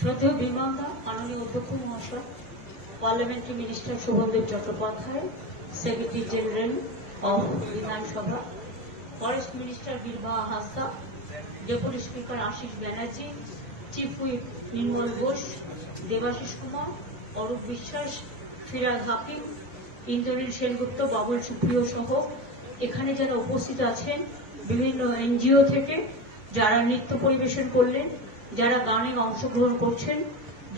শ্রদ্ধেয় বিমানদা, মাননীয় অধ্যক্ষ মহাশয়, parliamentary minister Sobhandeb Chattopadhyay, secretary general of Bidhan Sabha, forest minister Birbaha Hansda, deputy speaker Ashis Banerjee, chief whip Nirmal Ghosh, Debasish Kumar, Arup Biswas, Firhad হাকিম, ইন্দ্রনীল সেনগুপ্ত, বাবুল সুপ্রিয় সহ এখানে যারা উপস্থিত আছেন বিভিন্ন এনজিও থেকে, যারা নৃত্য পরিবেশন করলেন, যারা গানে অংশগ্রহণ করছেন,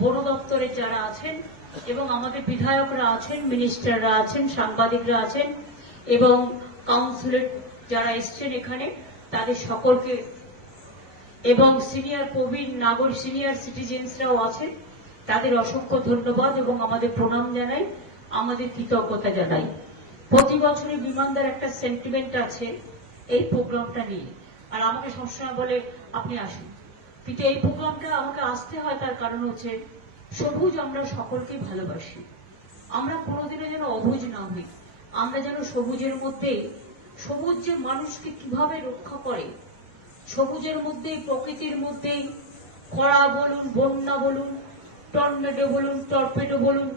বন দপ্তরে যারা আছেন এবং আমাদের বিধায়করা আছেন, মিনিস্টাররা আছেন, সাংবাদিকরা আছেন এবং কাউন্সিলর যারা এসছেন এখানে, তাদের সকলকে এবং সিনিয়র প্রবীণ নাগরিক সিনিয়র সিটিজেন্সরাও আছেন, তাদের অসংখ্য ধন্যবাদ এবং আমাদের প্রণাম জানাই, আমাদের কৃতজ্ঞতা জানাই। প্রতি বছরই বিমানদার একটা সেন্টিমেন্ট আছে এই প্রোগ্রামটা নিয়ে, আর আমাকে সবসময় বলে আপনি আসুন, কিন্তু এই প্রোগ্রামটা আমাকে আসতে হয় তার কারণ হচ্ছে সবুজ আমরা সকলকে ভালোবাসি, আমরা কোনোদিনও যেন অবুঝ না হই, আমরা যেন সবুজের মধ্যে, সবুজ যে মানুষকে কিভাবে রক্ষা করে, সবুজের মধ্যেই প্রকৃতির মধ্যেই খরা বলুন, বন্যা বলুন, টর্নেডো বলুন, টর্পেডো বলুন,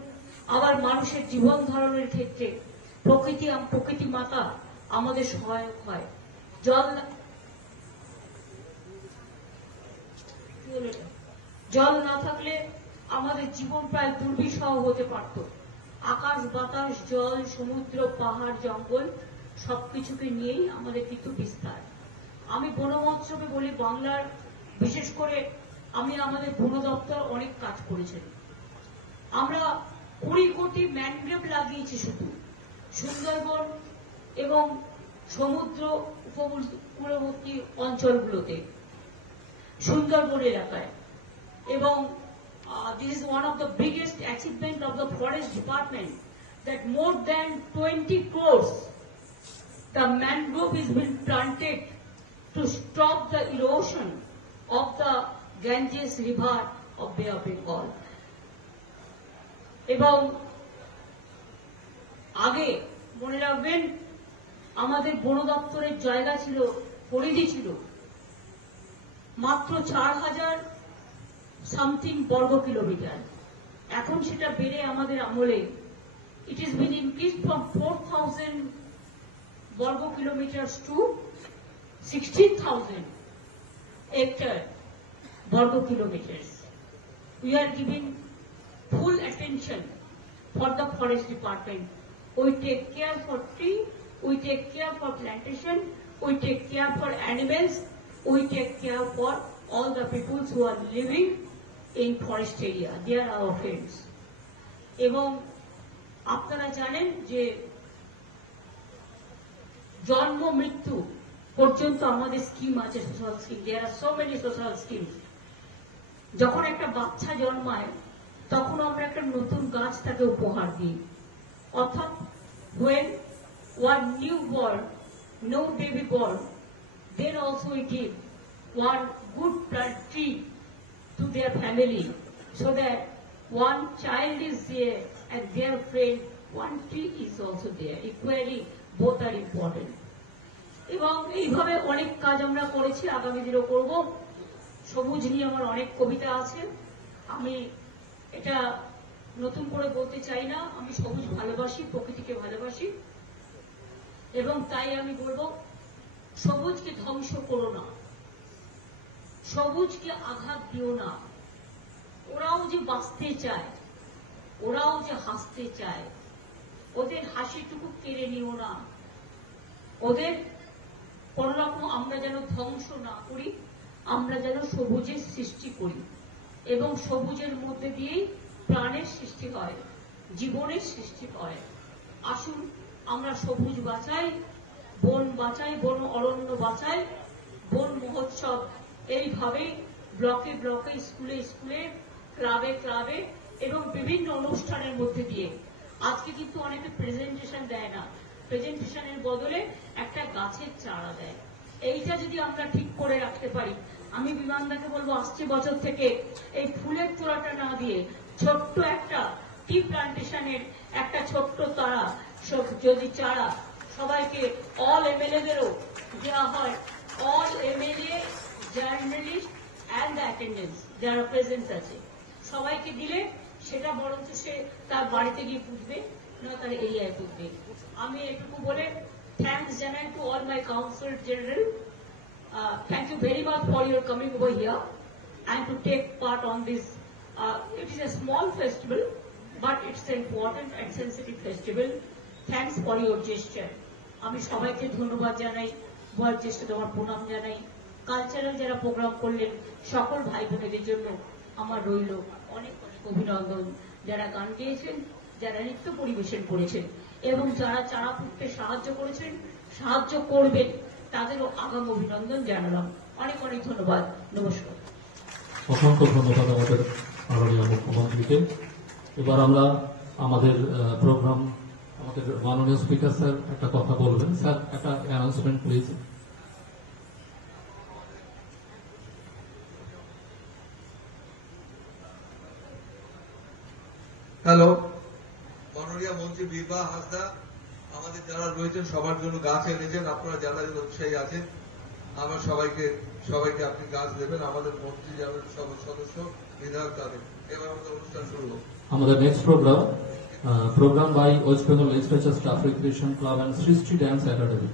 আবার মানুষের জীবন ধারণের ক্ষেত্রে প্রকৃতি মাতা আমাদের সহায়ক হয়। জল না থাকলে আমাদের জীবন প্রায় দুর্বিষহ হতে পারত। আকাশ, বাতাস, জল, সমুদ্র, পাহাড়, জঙ্গল সবকিছুকে নিয়েই আমাদের কিন্তু বিস্তার। আমি বন মহোৎসবে বলি, বাংলার বিশেষ করে আমি আমাদের বন দপ্তর অনেক কাজ করেছেন। আমরা 20 কোটি ম্যানগ্রোভ লাগিয়েছি শুধু সুন্দরবন এবং সমুদ্র উপকূলবর্তী অঞ্চলগুলোতে, সুন্দরবন এলাকায়। এবং this is one of the biggest achievement of the forest department, that more than 20 crores the mangrove is been planted to stop the erosion of the Ganges river of Bay of Bengal. এবং আগে মনে রাখবেন আমাদের বন দপ্তরের জায়গা ছিল, পরিধি ছিল মাত্র 4000 সামথিং বর্গ কিলোমিটার। এখন সেটা বেড়ে আমাদের আমলে it is bin increase from 4000 বর্গ কিলোমিটার টু 16,000 hectare বর্গ kilometre. We are giving full attention for the forest department. We take care for tree, we take care for plantation, we take care for animals, we take care for all the people who are living in forest area. They are our friends. এবং আপনারা জানেন যে জন্ম মৃত্যু পর্যন্ত আমাদের scheme আছে, social scheme. দেয়ার আর so many social schemes. যখন একটা বাচ্চা জন্মায় তখন আমরা একটা নতুন গাছ তাকে উপহার দিই, অর্থাৎ when one new born, no baby born, then also we give one good plant tree to their family, so that one child is there and their friend, one tree is also there. Equally, both are important. এবং এইভাবে অনেক কাজ আমরা করেছি, আগামী দিনও করব। সবুজ নিয়ে আমার অনেক কবিতা আছে, আমি এটা নতুন করে বলতে চাই না। আমি সবুজ ভালোবাসি, প্রকৃতিকে ভালোবাসি এবং তাই আমি বলবো সবুজকে ধ্বংস করো না, সবুজকে আঘাত দিও না। ওরাও যে বাঁচতে চায়, ওরাও যে হাসতে চায়, ওদের হাসিটুকু কেড়ে নিও না। ওদের কোনরকম আমরা যেন ধ্বংস না করি, আমরা যেন সবুজের সৃষ্টি করি এবং সবুজের মধ্যে দিয়েই প্রাণের সৃষ্টি হয়, জীবনের সৃষ্টি হয়। আসুন আমরা সবুজ বাঁচাই, বন বাঁচাই, বন অরণ্য বাঁচাই। বন মহোৎসব এইভাবে ব্লকে ব্লকে, স্কুলে স্কুলে, ক্লাবে ক্লাবে এবং বিভিন্ন অনুষ্ঠানের মধ্যে দিয়ে। আজকে কিন্তু অনেকে প্রেজেন্টেশন দেয় না, প্রেজেন্টেশনের বদলে একটা গাছের চারা দেয়। এইটা যদি আমরা ঠিক করে রাখতে পারি, আমি বিমানদাকে বলবো আসছে বছর থেকে এই ফুলের তোড়াটা না দিয়ে ছোট্ট একটা টি প্লান্টেশনের একটা ছোট্ট তারা যদি চারা সবাইকে, অল এমএলএদেরও দেওয়া হয়, all MLA, journalist and the attendance যারা প্রেজেন্ট আছে, সবাইকে দিলে সেটা বরঞ্চ সে তার বাড়িতে গিয়ে পুঁতবে না তার এরিয়ায় পুঁতবে। আমি এটুকু বলে থ্যাঙ্কস জানাই to all my council general. Thank you very much for your coming over here and to take part on this. It is a small festival, but it's an important and sensitive festival. Thanks for your gesture. আমি সবাইকে ধন্যবাদ জানাই, বয়োজ্যেষ্ঠ তোমার প্রণাম জানাই। Cultural যারা programme করলেন সকল ভাই বোনেদের জন্য আমার রইল অনেক অনেক অভিনন্দন। যারা গান গেয়েছেন, যারা নৃত্য পরিবেশন করেছেন এবং যারা চারা পুঁততে সাহায্য করেছেন, সাহায্য করবেন, তাদেরও আগাম অভিনন্দন জানালাম। অনেক অনেক ধন্যবাদ। নমস্কার। অসংখ্য ধন্যবাদ আমাদের মাননীয় মুখ্যমন্ত্রীকে। এবার আমরা আমাদের প্রোগ্রাম, আমাদের মাননীয় স্পিকার স্যার একটা কথা বলবেন। স্যার, একটা অ্যানাউন্সমেন্ট প্লিজ। হ্যালো, মাননীয় মন্ত্রী বীরবা হাসদা আমাদের যারা রয়েছেন সবার জন্য গাছ এনেছেন। আপনারা যারা উৎসাহী আছেন, আমরা সবাইকে আপনি গাছ দেবেন। আমাদের মন্ত্রী যাবেন, সব সদস্য বিধায়ক তাদের। এবার আমাদের অনুষ্ঠান শুরু হোক। আমাদের next program by West Bengal Legislature Staff Recreation Club and Srishti Dance Academy.